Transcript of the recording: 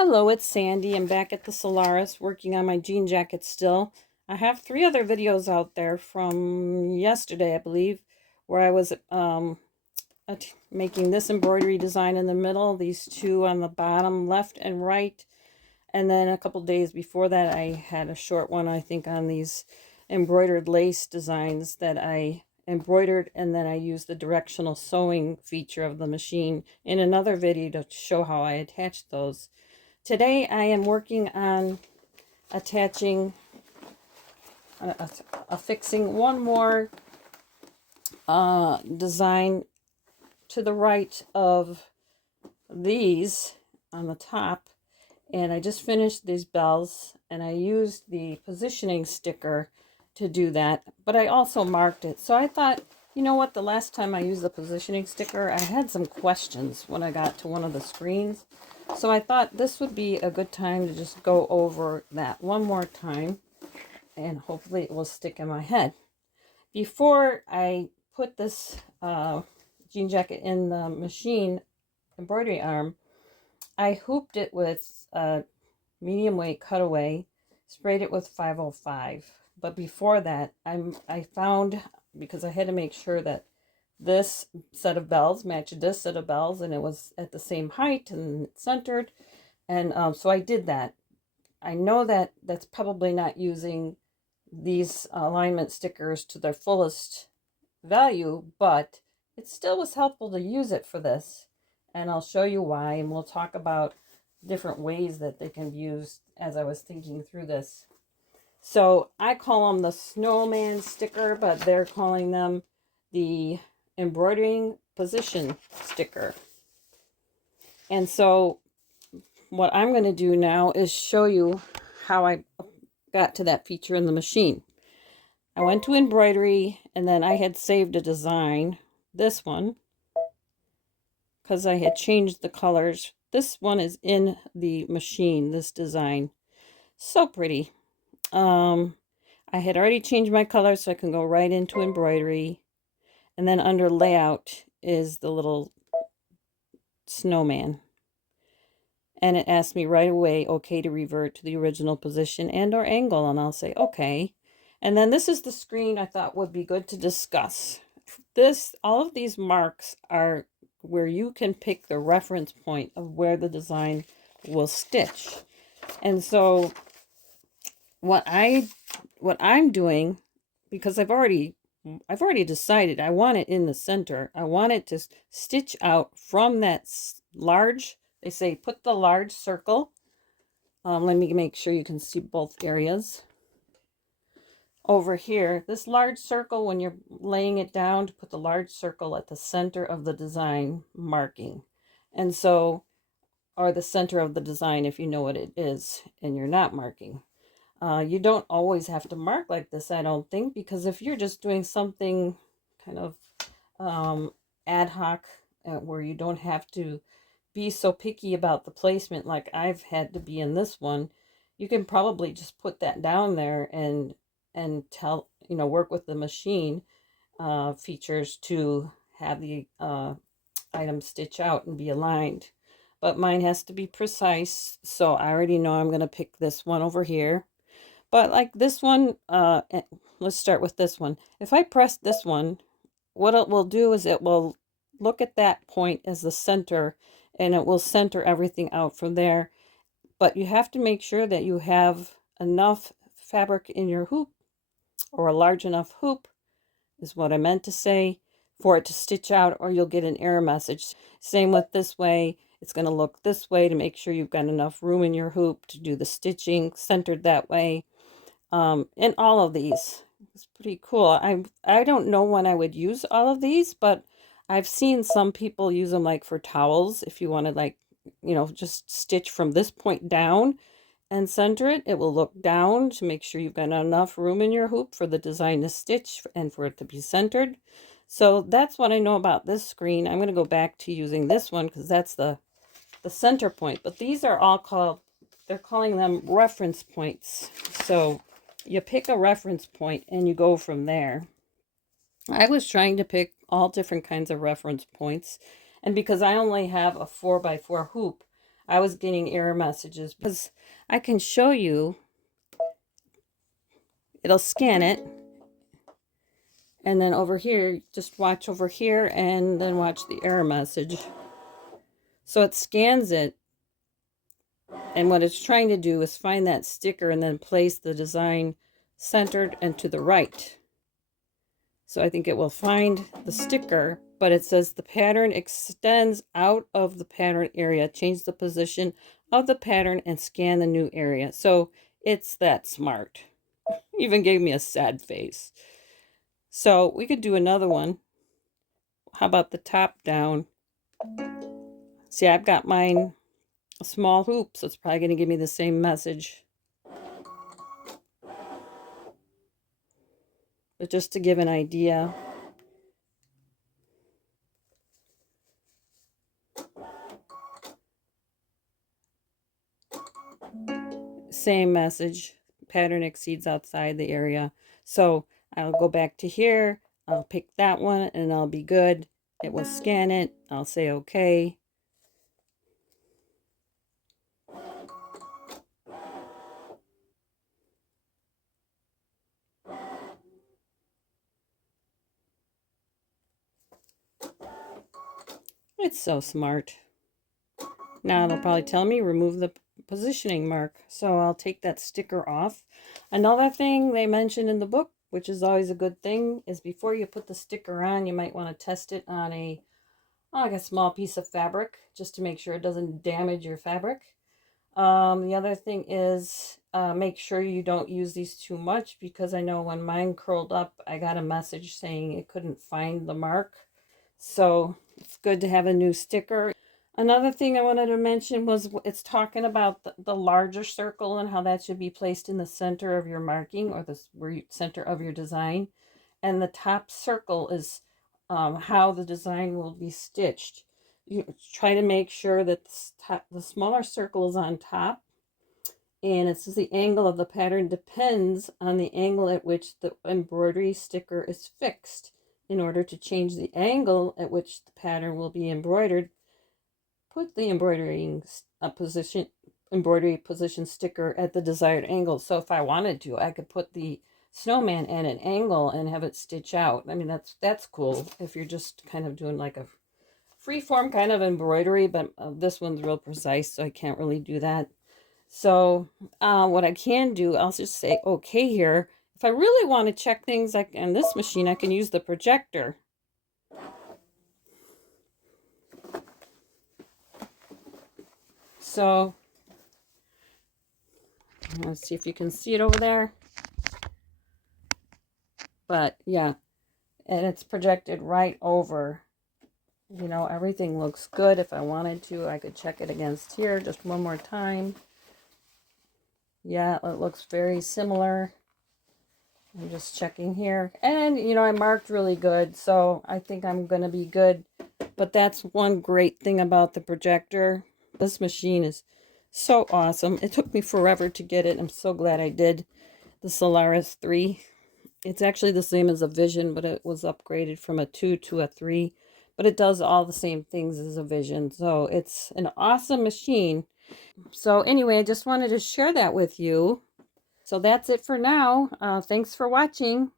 Hello, it's Sandy. I'm back at the Solaris working on my jean jacket still. I have 3 other videos out there from yesterday, I believe, where I was making this embroidery design in the middle, these two on the bottom left and right, and then a couple days before that I had a short one, I think, on these embroidered lace designs that I embroidered, and then I used the directional sewing feature of the machine in another video to show how I attached those. Today I am working on attaching, affixing one more design to the right of these on the top. And I just finished these bells and I used the positioning sticker to do that. But I also marked it. So I thought, you know what, the last time I used the positioning sticker, I had some questions when I got to one of the screens. So I thought this would be a good time to just go over that one more time, and hopefully it will stick in my head. Before I put this jean jacket in the machine embroidery arm, I hooped it with a medium weight cutaway, sprayed it with 505. But before that, I found, because I had to make sure that this set of bells matched this set of bells and it was at the same height and centered, and so I did that. I know that that's probably not using these alignment stickers to their fullest value, but it still was helpful to use it for this, and I'll show you why, and we'll talk about different ways that they can be used as I was thinking through this. So I call them the Snowman sticker, but they're calling them the embroidering position sticker. And so what I'm going to do now is show you how I got to that feature in the machine. I went to embroidery, and then I had saved a design, this one, because I had changed the colors. This one is in the machine, this design. So pretty. I had already changed my color, so I can go right into embroidery. And then under layout is the little snowman. And it asked me right away, okay, to revert to the original position and or angle. And I'll say, okay. And then this is the screen I thought would be good to discuss. All of these marks are where you can pick the reference point of where the design will stitch. And so what I'm doing, because I've already decided I want it in the center. I want it to stitch out from that large, they say put the large circle. Let me make sure you can see both areas. Over here, this large circle, when you're laying it down, to put the large circle at the center of the design marking. And so, or the center of the design if you know what it is and you're not marking. You don't always have to mark like this, I don't think, because if you're just doing something kind of ad hoc where you don't have to be so picky about the placement like I've had to be in this one, you can probably just put that down there and tell, work with the machine features to have the item stitch out and be aligned. But mine has to be precise, so I already know I'm going to pick this one over here. But like this one, let's start with this one. If I press this one, what it will do is it will look at that point as the center, and it will center everything out from there. But you have to make sure that you have enough fabric in your hoop, or a large enough hoop is what I meant to say, for it to stitch out, or you'll get an error message. Same with this way. It's going to look this way to make sure you've got enough room in your hoop to do the stitching centered that way. And all of these, it's pretty cool. I don't know when I would use all of these, but I've seen some people use them like for towels. If you want to, like, just stitch from this point down and center it, it will look down to make sure you've got enough room in your hoop for the design to stitch and for it to be centered. So that's what I know about this screen. I'm going to go back to using this one because that's the center point. But these are all called, they're calling them reference points. So you pick a reference point and you go from there. I was trying to pick all different kinds of reference points, and because I only have a 4x4 hoop, I was getting error messages because I can show you, it'll scan it. And then over here, just watch over here and then watch the error message. So it scans it. And what it's trying to do is find that sticker and then place the design centered and to the right. So I think it will find the sticker, but it says the pattern extends out of the pattern area. Change the position of the pattern and scan the new area. So it's that smart. Even gave me a sad face. So we could do another one. How about the top down? See, I've got mine a small hoop, so it's probably going to give me the same message. But just to give an idea. Same message. Pattern exceeds outside the area. So I'll go back to here. I'll pick that one and I'll be good. It will scan it. I'll say okay. It's so smart. Now it'll probably tell me remove the positioning mark. So I'll take that sticker off. Another thing they mentioned in the book, which is always a good thing, is before you put the sticker on, you might want to test it on like a small piece of fabric, just to make sure it doesn't damage your fabric. The other thing is make sure you don't use these too much, because I know when mine curled up, I got a message saying it couldn't find the mark. So it's good to have a new sticker. Another thing I wanted to mention was it's talking about the larger circle and how that should be placed in the center of your marking, or the center of your design. And the top circle is how the design will be stitched. You try to make sure that the smaller circle is on top. And it says the angle of the pattern depends on the angle at which the embroidery sticker is fixed. In order to change the angle at which the pattern will be embroidered, put the embroidery position sticker at the desired angle. So if I wanted to, I could put the snowman at an angle and have it stitch out. I mean, that's cool if you're just kind of doing like a free form kind of embroidery, but this one's real precise, so I can't really do that. So what I can do, I'll just say okay here. If I really want to check things like on this machine, I can use the projector. So let's see if you can see it over there. But yeah, and it's projected right over. You know, everything looks good. If I wanted to, I could check it against here just one more time. Yeah, it looks very similar. I'm just checking here. And, you know, I marked really good, so I think I'm going to be good. But that's one great thing about the projector. This machine is so awesome. It took me forever to get it. I'm so glad I did. The Solaris 3. It's actually the same as a Vision, but it was upgraded from a 2 to a 3. But it does all the same things as a Vision. So it's an awesome machine. So anyway, I just wanted to share that with you. So that's it for now. Thanks for watching.